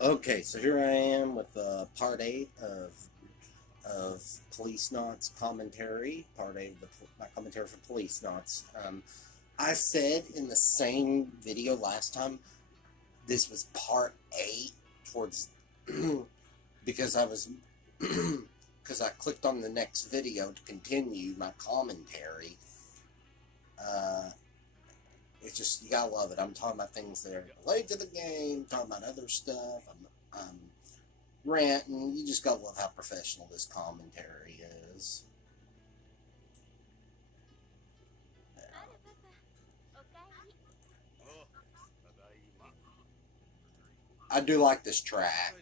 Okay, so here I am with part 8 of Policenauts Commentary, part 8 of my commentary for Policenauts. I said in the same video last time this was part 8 towards because I was because I clicked on the next video to continue my commentary. Uh, it's just, you gotta love it. I'm talking about things that are related to the game, talking about other stuff. I'm ranting. You just gotta love how professional this commentary is. I do like this track.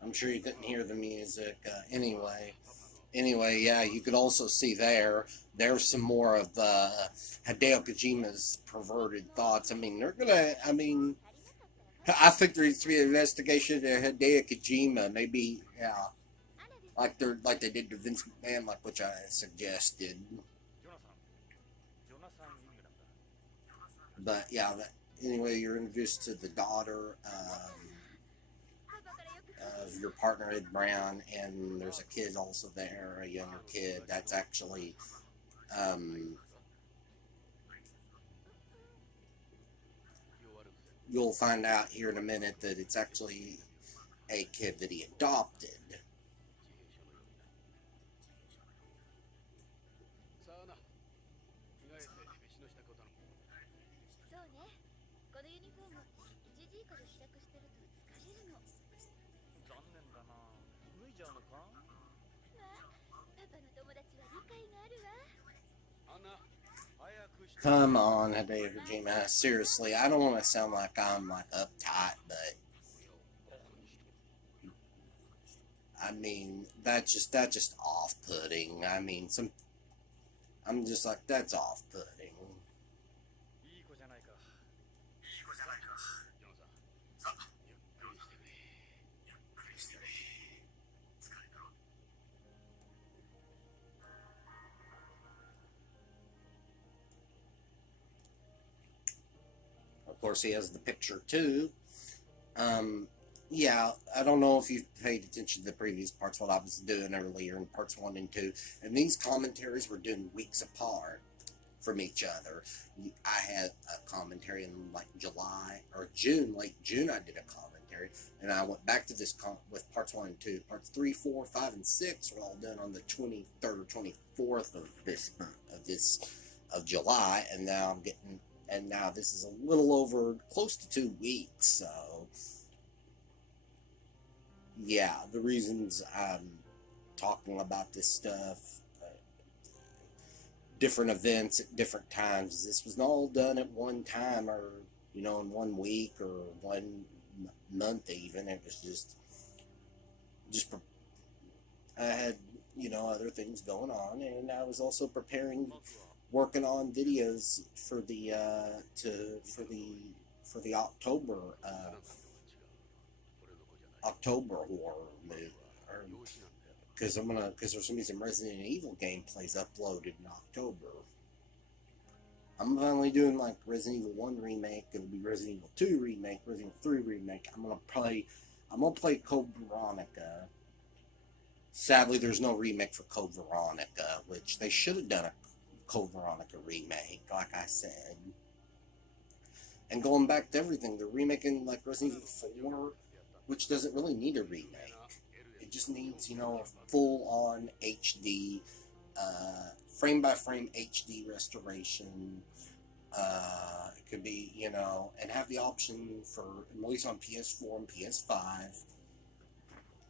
I'm sure you couldn't hear the music anyway, yeah, you could also see there's some more of Hideo Kojima's perverted thoughts. I think there needs to be an investigation of Hideo Kojima. Maybe, yeah, like they did to Vince McMahon, like which I suggested. But yeah, anyway, you're introduced to the daughter of your partner Ed Brown, and there's a kid also there, a younger kid. That's actually you'll find out here in a minute that it's actually a kid that he adopted. Come on, Hideo Kojima. Seriously, I don't want to sound like I'm like uptight, but I mean that's just off-putting. I mean, I'm just like, that's off-putting. Of course, he has the picture too. Um, yeah, I don't know if you've paid attention to the previous parts, what I was doing earlier in parts 1 and 2, and these commentaries were doing weeks apart from each other. I had a commentary in like July or June, late June. I did a commentary, and I went back to this with parts 1 and 2. Parts 3, 4, 5, and 6 were all done on the 23rd or 24th of this month, of July, and now this is a little over close to 2 weeks. So yeah, the reasons I'm talking about this stuff, different events at different times. This was not all done at one time, or in 1 week or 1 month even. It was just I had other things going on, and I was also working on videos for the October October horror movie. Because there's gonna be some Resident Evil gameplays uploaded in October. I'm finally doing like Resident Evil 1 remake. It'll be Resident Evil 2 remake, Resident Evil 3 remake. I'm gonna play Code Veronica. Sadly, there's no remake for Code Veronica, which they should have done a Code Veronica remake, like I said. And going back to everything, they're remaking like Resident Evil 4, which doesn't really need a remake. It just needs, a full-on HD, frame by frame HD restoration. It could be, and have the option for release on PS4 and PS5.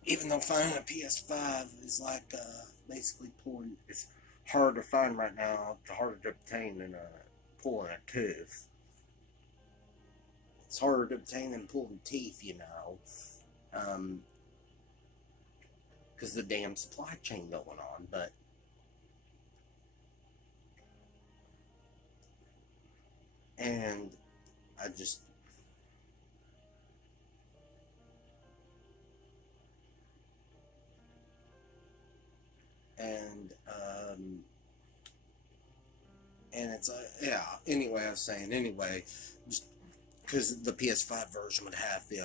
Even though finding a PS5 is like basically pulling, it's hard to find right now. It's harder to obtain than pulling a tooth. It's harder to obtain than pulling teeth, because the damn supply chain going on. But and I just and and it's yeah. Anyway, I was saying anyway, just because the PS5 version would have the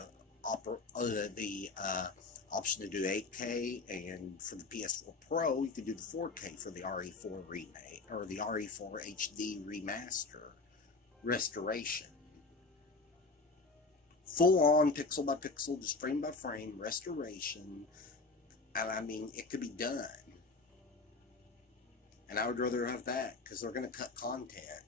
option to do 8K, and for the PS4 Pro, you could do the 4K for the RE4 remake or the RE4 HD remaster restoration. Full on pixel by pixel, just frame by frame restoration, and I mean it could be done. And I would rather have that because they're going to cut content.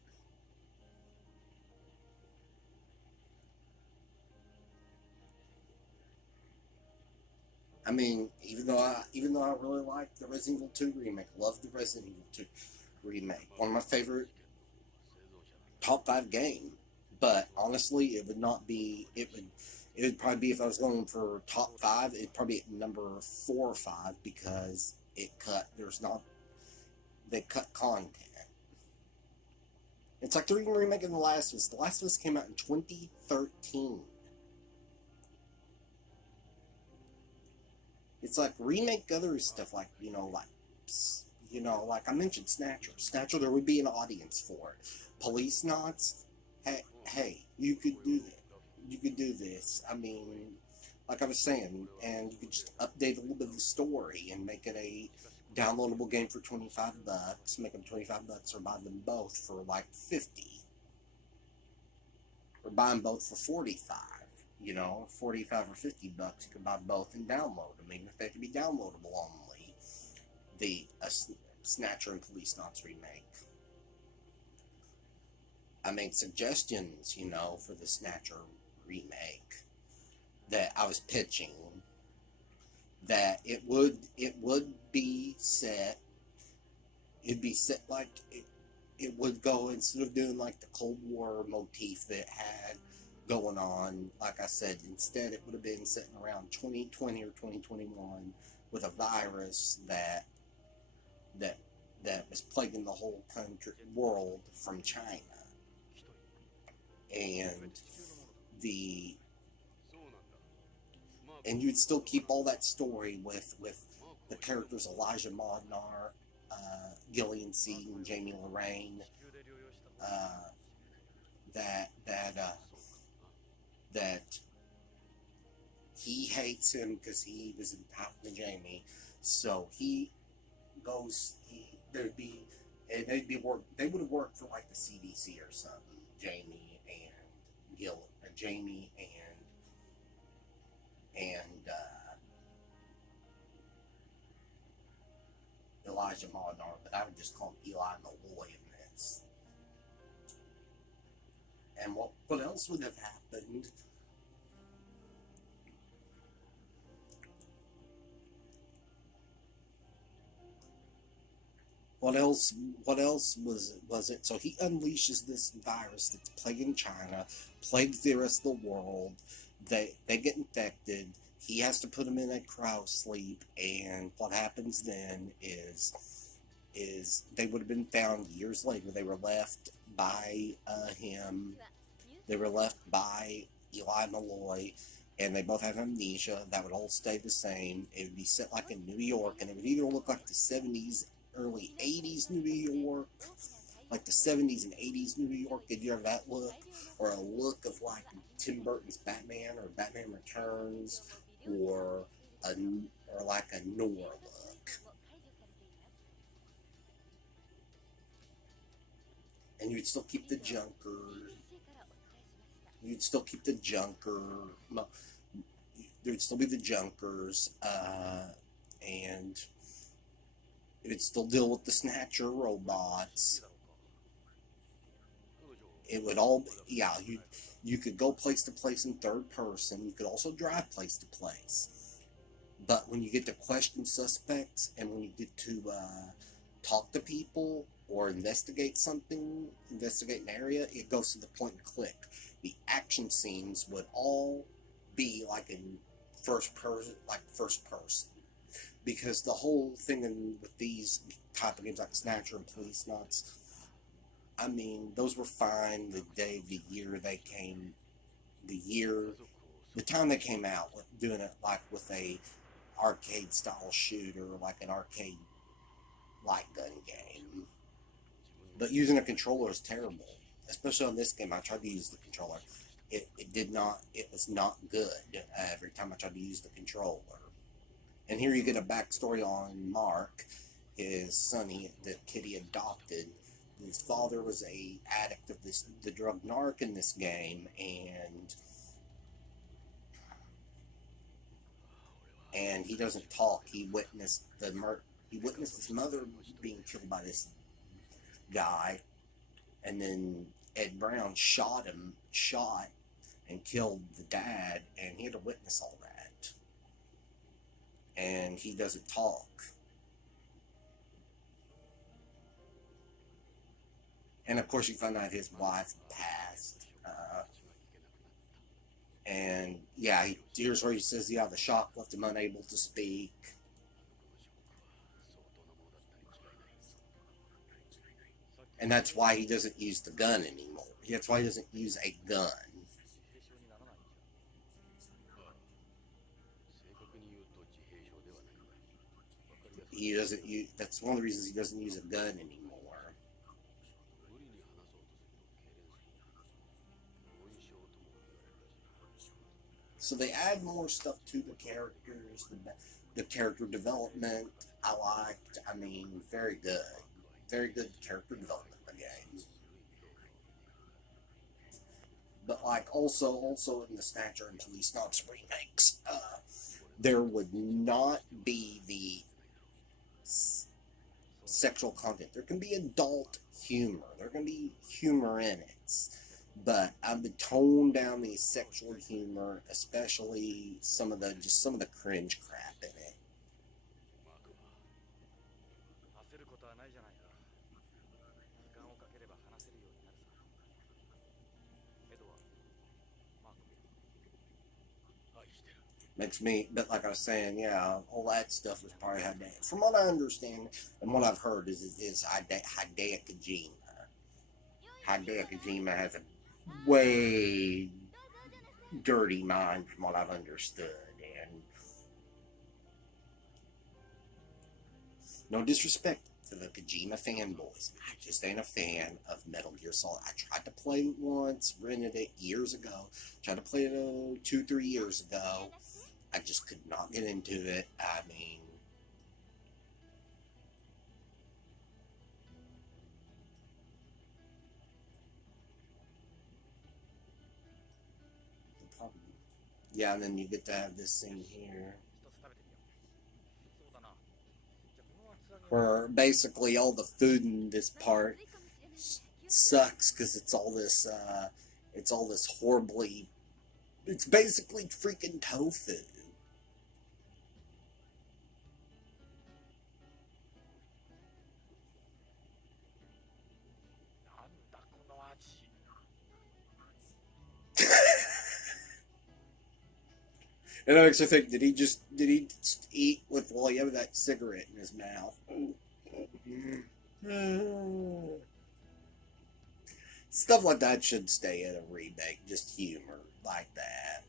I mean, even though I really like the Resident Evil 2 remake, love the Resident Evil 2 remake, one of my favorite top 5 game. But honestly, it would not be. It would probably be, if I was going for top 5, it'd probably be number 4 or 5 because it cut. There's not. They cut content. It's like they're even remaking The Last of Us. The Last of Us came out in 2013. It's like remake other stuff, like like I mentioned Snatcher. Snatcher, there would be an audience for it. Policenauts, hey, you could do that. You could do this. I mean, like I was saying, and you could just update a little bit of the story and make it a downloadable game for $25. Make them $25, or buy them both for like 50, or buy them both for 45. 45 or $50, you can buy both and download them, even if they can be downloadable only. The Snatcher and Policenauts remake. I made suggestions, for the Snatcher remake that I was pitching. That it would be set. It'd be set like it would go, instead of doing like the Cold War motif that it had going on, like I said, instead it would have been sitting around 2020 or 2021 with a virus that was plaguing the whole world from China, and you'd still keep all that story with the characters Elijah Modnar, Gillian Seaton, Jamie Lorraine, that he hates him because he was in with Jamie, so he goes. They would have worked for like the CDC or something. Jamie and Elijah Modnar, but I would just call him Eli Malloy in this. And what else would have happened? What else was it? So he unleashes this virus that's plaguing China, plagues the rest of the world. They get infected. He has to put them in a cryo sleep, and what happens then is they would have been found years later. They were left by him. They were left by Eli Malloy, and they both have amnesia. That would all stay the same. It would be set like in New York, and it would either look like the 70s, early 80s New York, like the 70s and 80s New York. Did you have that look? Or a look of like Tim Burton's Batman, or Batman Returns, or like a noir look. And you'd still keep the Junker. You'd still keep the Junker. There'd still be the Junkers, and it'd still deal with the Snatcher robots. It would all, you could go place to place in third person. You could also drive place to place. But when you get to question suspects, and when you get to talk to people or investigate something, investigate an area, it goes to the point and click. The action scenes would all be like in first person. because the whole thing with these type of games like Snatcher and Policenauts, I mean, those were fine the year they came, the time they came out, doing it like with a arcade style shooter, like an arcade light gun game. But using a controller is terrible, especially on this game. I tried to use the controller. It was not good every time I tried to use the controller. And here you get a backstory on Mark, his son, the kid he adopted. His father was a addict of the drug narc in this game, and he doesn't talk. He witnessed his mother being killed by this guy, and then Ed Brown shot and killed the dad, and he had to witness all that. And he doesn't talk. And of course, you find out his wife passed. And yeah, here's where he says, yeah, the shock left him unable to speak. And that's why he doesn't use the gun anymore. That's why he doesn't use a gun. He doesn't use, that's one of the reasons he doesn't use a gun anymore. So they add more stuff to the characters, the character development I liked. I mean, very good. Very good character development in the game. But like also in the Snatcher and Policenauts remakes, there would not be the sexual content. There can be adult humor. There can be humor in it. But I've been toned down the sexual humor, especially some of the cringe crap in it. Makes me, but like I was saying, yeah, all that stuff is probably Hideo. From what I understand and what I've heard is Hideo Kojima. Hideo Kojima has a way dirty mind from what I've understood, and no disrespect to the Kojima fanboys, I just ain't a fan of Metal Gear Solid. I tried to play it once, rented it years ago, tried to play it 2-3 years ago. I just could not get into it. I mean, yeah, and then you get to have this thing here where basically all the food in this part sucks because it's all this horribly, it's basically freaking tofu. And I actually think, did he just eat while he had that cigarette in his mouth? Stuff like that should stay in a remake, just humor like that.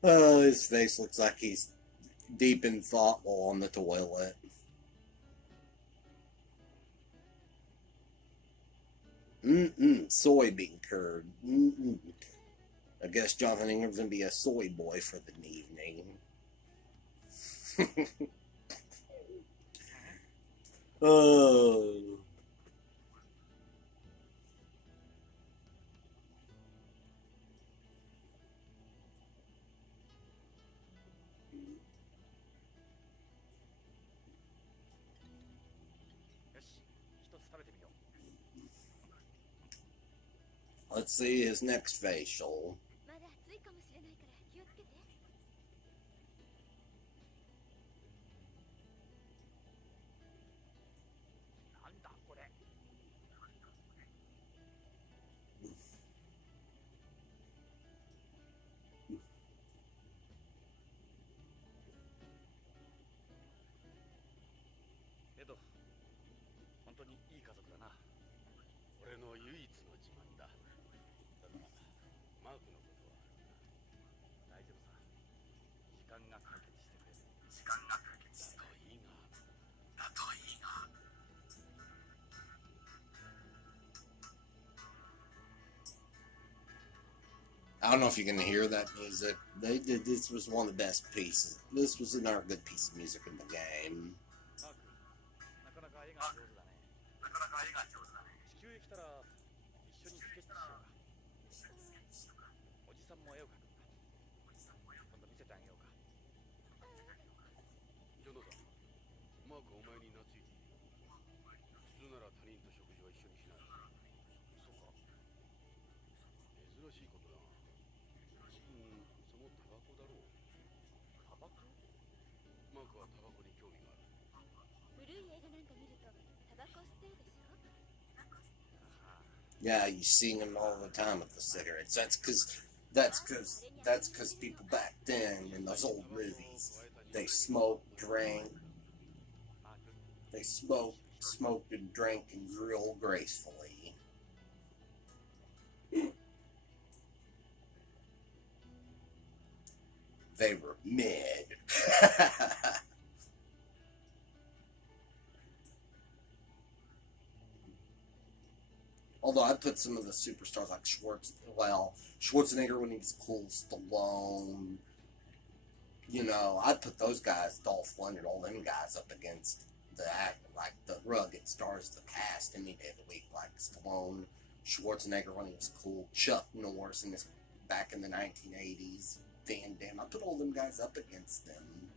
Oh, his face looks like he's deep in thought while on the toilet. Soybean curd. I guess Jonathan Ingram's gonna be a soy boy for the evening. Oh. Let's see his next facial. I don't know if you can hear that music. This was one of the best pieces. This was another good piece of music in the game. Yeah, you see them all the time with the cigarettes. That's because people back then in those old movies, they smoked and drank and real gracefully. They were mid. Although I put some of the superstars like Schwarzenegger when he was cool, Stallone. I'd put those guys, Dolph Lundgren, all them guys up against the rugged stars of the past any day of the week, like Stallone, Schwarzenegger when he was cool, Chuck Norris back in the 1980s, Van Damme. I put all them guys up against them.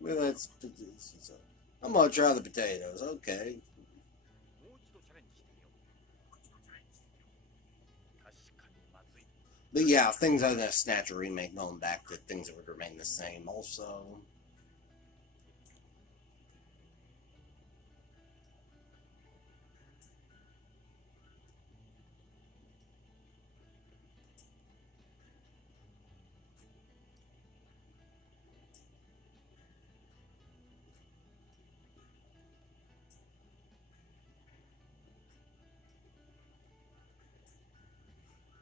Well, I'm gonna try the potatoes. Okay. But yeah, things other than a Snatcher remake going back to things that would remain the same. Also,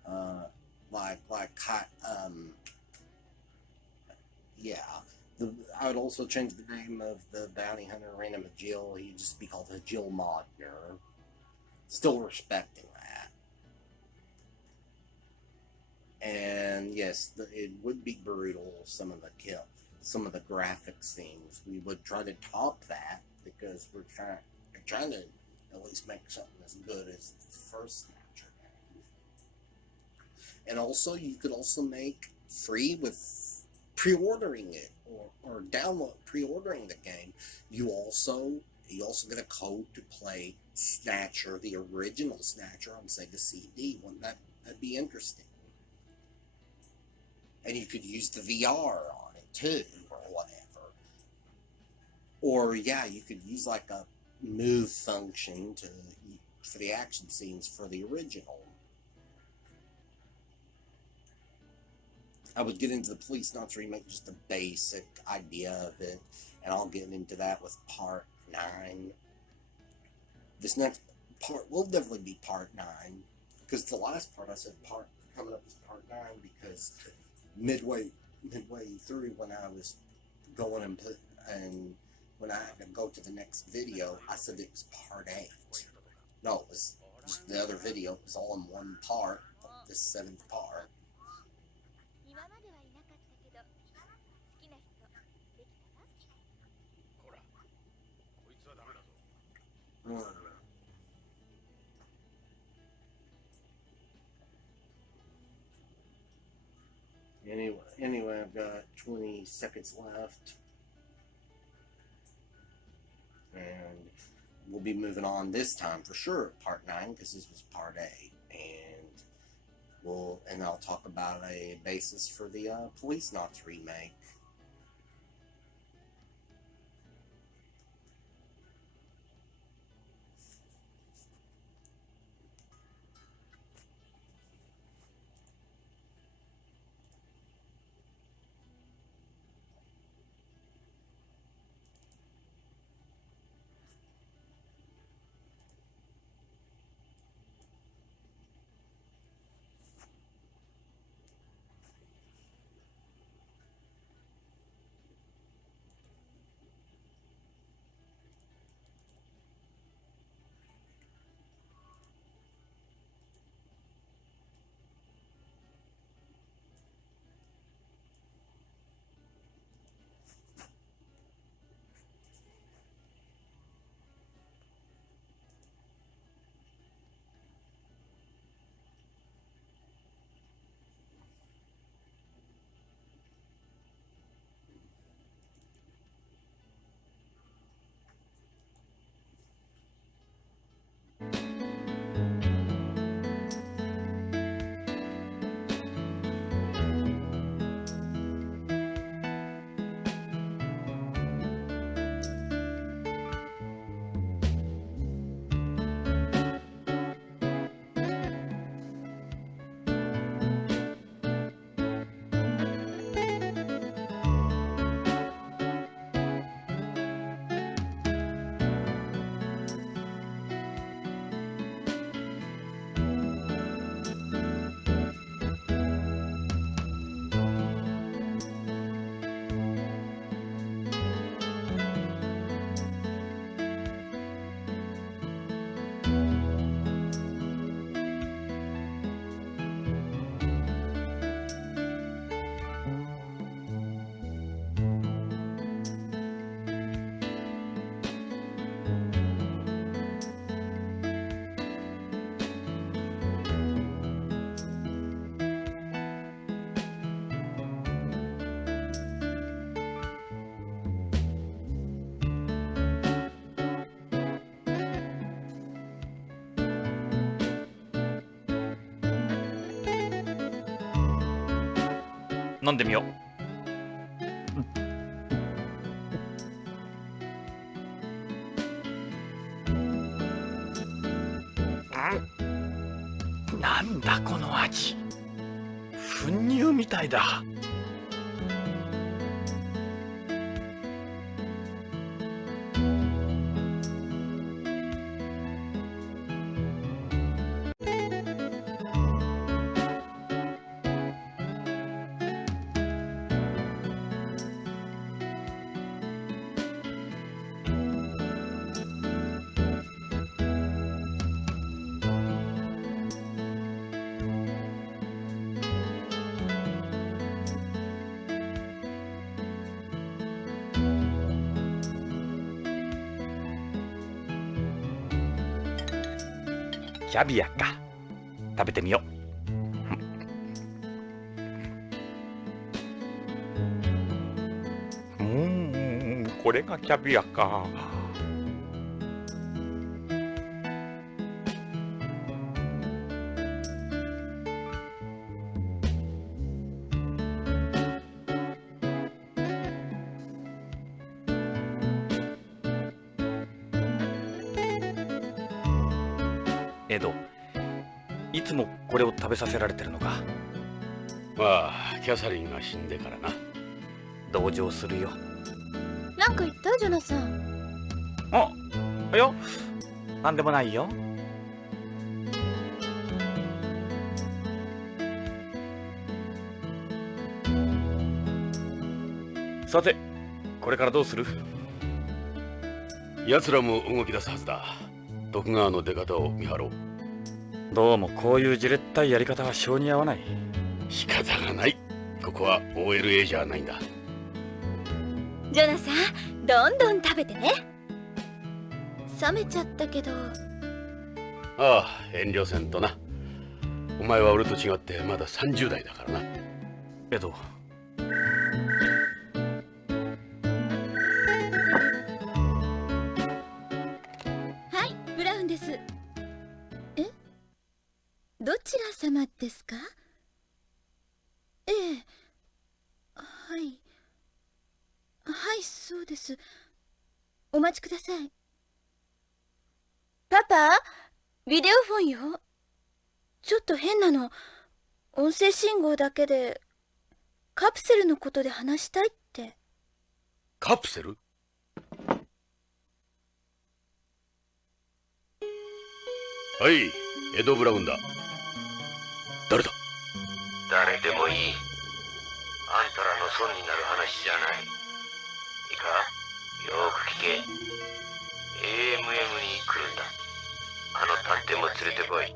uh, yeah. I would also change the name of the bounty hunter Random Jill. He'd just be called Jill Modner. Still respecting that. And yes, it would be brutal. Some of the graphic scenes. We would try to top that because we're trying to at least make something as good as the first Snatcher game. And also, you could also make free with pre-ordering it or download pre-ordering the game. You also get a code to play Snatcher, the original Snatcher on Sega CD. Wouldn't that'd be interesting? And you could use the VR on it too, or whatever. Or yeah, you could use like a move function for the action scenes for the original. I would get into the Policenauts remake, just the basic idea of it, and I'll get into that with part 9. This next part will definitely be part 9, because the last part I said part coming up is part 9 because midway through when I was going and when I had to go to the next video, I said it was part 8. No, it was just the other video. It was all in one part, this 7th part. Anyway, I've got 20 seconds left, and we'll be moving on this time for sure, part 9, because this was part 8, and I'll talk about a basis for the Policenauts remake.飲んでみよう。なんだこの味。粉乳みたいだ。キャビアか。食べてみよう。これがキャビアか。エド、いつもこれを食べさせられてるのか。まあキャサリンが死んでからな。同情するよ。なんか言ったジョナサン。いや、なんでもないよ。さて、これからどうする？奴らも動き出すはずだ。徳川の出方を見張ろう。どうもこういうじれったいやり方は性に合わない。仕方がない。ここは OLA じゃないんだ。ジョナサン、どんどん食べてね。冷めちゃったけど。ああ、遠慮せんとな。お前は俺と違ってまだ30代だからな。エド、はい、ブラウンです。え？どちら様ですか？ええ。はい。はい、そうです。お待ちください。パパ、ビデオフォンよ。ちょっと変なの。音声信号だけで、カプセルのことで話したいって。カプセル？はい、エド・ブラウンだ。誰だ？誰でもいい。あんたらの損になる話じゃない。いいか、よーく聞け。AMM に来るんだ。あの探偵も連れてこい。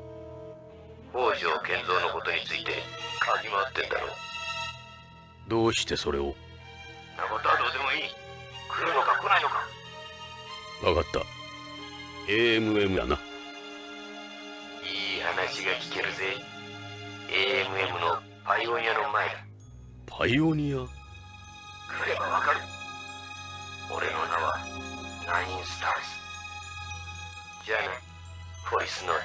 北条健三のことについて嗅ぎ回ってんだろう。どうしてそれを？なことはどうでもいい。来るのか来ないのか。分かった。AMM だな。いい話が聞けるぜ。AMM のパイオニアの前だ。パイオニア？来ればわかる。俺の名はナインスターズ。じゃあな、ポリスノーツ。